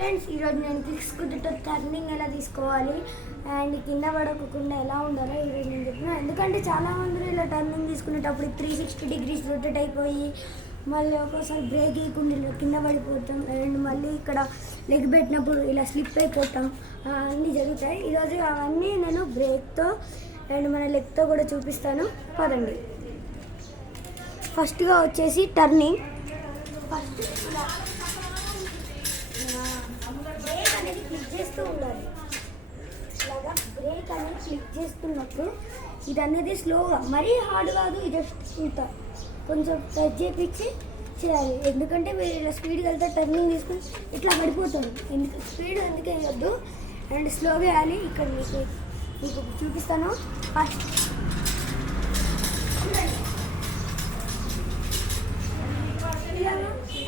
Friends, ఈరోజు నేను kicks కుదుట టర్నింగ్ ఎలా తీసుకోవాలి అండ్ కింద పడకుండా ఎలా ఉండాలో ఈరోజు నేను చెప్పిన. ఎందుకంటే చాలామంది ఇలా టర్నింగ్ తీసుకునేటప్పుడు 360 degrees రొటేట్ అయిపోయి మళ్ళీ ఒక్కోసారి బ్రేక్ ఇవ్వకుండా కింద పడిపోతాం అండ్ మళ్ళీ ఇక్కడ లెగ్ పెట్టినప్పుడు ఇలా స్లిప్ అయిపోతాం, అన్నీ జరుగుతాయి. ఈరోజు అవన్నీ నేను బ్రేక్తో అండ్ మన లెగ్తో కూడా చూపిస్తాను. పదండి. ఫస్ట్గా వచ్చేసి టర్నింగ్. ఫస్ట్ బ్రేక్ అనేది క్లిక్ చేస్తూ ఉండాలి. ఇలాగా బ్రేక్ అనేది క్లిక్ చేస్తున్నప్పుడు ఇది అనేది స్లోగా, మరీ హార్డ్ కాదు, జస్ట్ ఇంత కొంచెం టచ్ చేపించి చేయాలి. ఎందుకంటే మీరు ఇలా స్పీడ్గా వెళ్తే టర్నింగ్ తీసుకుని ఇట్లా పడిపోతారు. స్పీడ్ ఎందుకు వేయొద్దు అండ్ స్లోగా వేయాలి. ఇక్కడ మీకు చూపిస్తాను. ఫస్ట్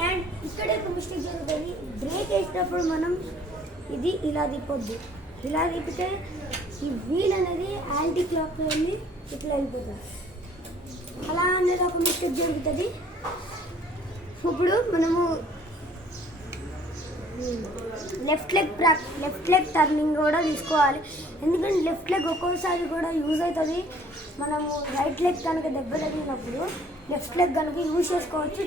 అండ్ ఇక్కడే ఒక మిస్టేక్ జరుగుతుంది. బ్రేక్ వేసేటప్పుడు మనం ఇది ఇలా తిప్పొద్దు. ఇలా తిప్పితే ఈ వీల్ అనేది యాంటీ క్లాక్ వెళ్ళి ఇట్లా వెళ్ళిపోతుంది. అలా అనేది ఒక మిస్టేక్ జరుగుతుంది. ఇప్పుడు మనము లెఫ్ట్ లెగ్ టర్నింగ్ కూడా తీసుకోవాలి. ఎందుకంటే లెఫ్ట్ లెగ్ ఒక్కోసారి కూడా యూజ్ అవుతుంది. మనము రైట్ లెగ్ కనుక దెబ్బ తగిలినప్పుడు లెఫ్ట్ లెగ్ కనుక యూజ్ చేసుకోవచ్చు.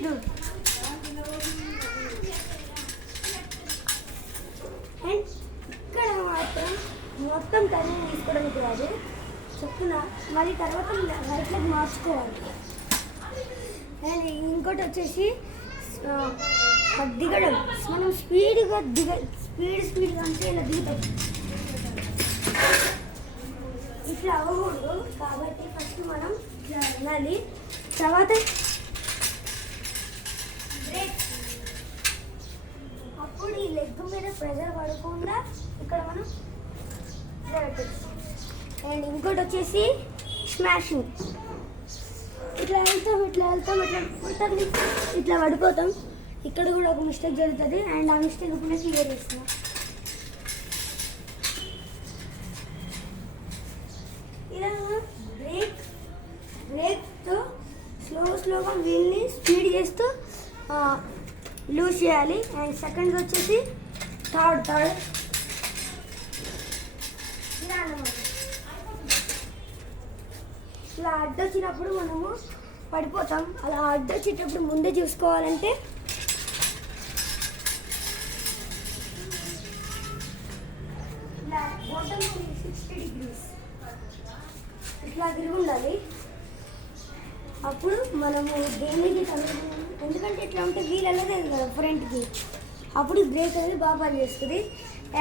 అండ్ ఇక్కడ మాత్రం మొత్తం టర్నింగ్ తీసుకోవడానికి రాదు, చెప్తున్నా. మళ్ళీ తర్వాత రైట్ లెగ్ మార్చుకోవాలి. అండ్ ఇంకోటి వచ్చేసి దిగడం. మనం స్పీడ్గా స్పీడ్గా అంటే ఇలా దిగుతాం. ఇట్లా అవ్వకూడదు. కాబట్టి ఫస్ట్ మనం ఇట్లా వెళ్ళాలి. తర్వాత బ్రేక్. అప్పుడు ఈ లెగ్ మీద ప్రెజర్ పడకుండా ఇక్కడ మనం అండ్ ఇంకోటి వచ్చేసి స్మాషింగ్. ఇట్లా వెళ్తాం ఇట్లా పడిపోతాం. ఇక్కడ కూడా ఒక మిస్టేక్ జరుగుతుంది అండ్ ఆ మిస్టేక్ ఇప్పుడు క్లియర్ చేస్తున్నాం. ఇలా బ్రేక్తో స్లోగా వీల్ని స్పీడ్ చేస్తూ లూజ్ చేయాలి. అండ్ సెకండ్ వచ్చేసి థర్డ్ ఇలా అన్నమాట. ఇలా అడ్డొచ్చినప్పుడు మనము పడిపోతాం. అలా అడ్డొచ్చేటప్పుడు ముందే చూసుకోవాలంటే ఇలా బాటమ్ 60 degrees ఇట్లా తిరిగి ఉండాలి. అప్పుడు మనము దేనికి ఎందుకంటే ఇట్లా ఉంటే వీల్ వెళ్ళలేదు కదా ఫ్రంట్కి, అప్పుడు బ్రేక్ అనేది బాగా పనిచేస్తుంది.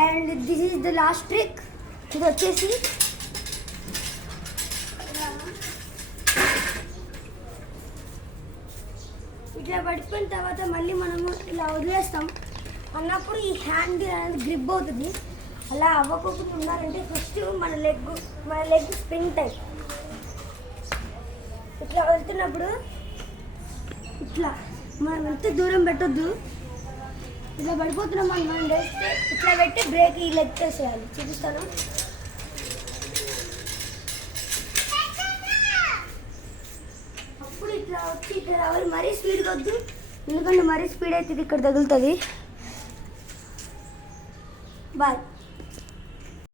And this is the last trick. ఇది వచ్చేసి ఇట్లా పడిపోయిన తర్వాత మళ్ళీ మనము ఇలా వదిలేస్తాం అన్నప్పుడు ఈ హ్యాండ్ అనేది గ్రిప్ అవుతుంది. అలా అవ్వకుండా ఉండాలంటే ఫస్ట్ మన లెగ్ స్ప్రింగ్ టైప్ ఇట్లా వెళ్తున్నప్పుడు ఇట్లా మనం ఎంత దూరం పెట్టొద్దు. ఇట్లా పడిపోతున్నాం మనం వేస్తే ఇట్లా పెట్టి బ్రేక్ ఈ లెగ్ చేసేయాలి. చూపిస్తాను. అప్పుడు ఇట్లా వచ్చి ఇట్లా రావాలి. మరీ స్పీడ్గా వద్దు, ఎందుకంటే మరీ స్పీడ్ అయితే ఇక్కడ తగులుతుంది. బాయ్.